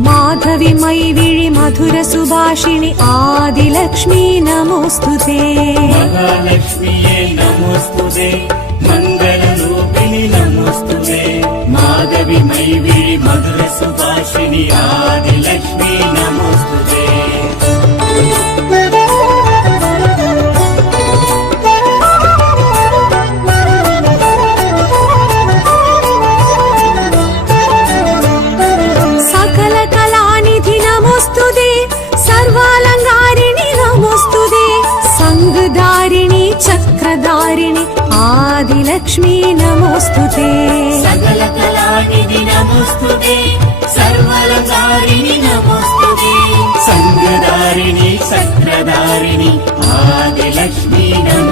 माधवी मैविळि मधुर सुभाषिणि आदिलक्ष्मी नमोस्तुते। महालक्ष्मीये नमोस्तुते, मंगलरूपिणि नमोस्तुते। माधवी मैविळि मधुर सुभाषिणि आदिलक्ष्मी नमोस्तुते। चक्रधारिणि आदिलक्ष्मी नमोस्तुते। सकल कलानिधि नमोस्तुते, सर्वालंकारिणि नमोस्तुते। संगधारिणि चक्रधारिणि आदिलक्ष्मी नमोस्तुते।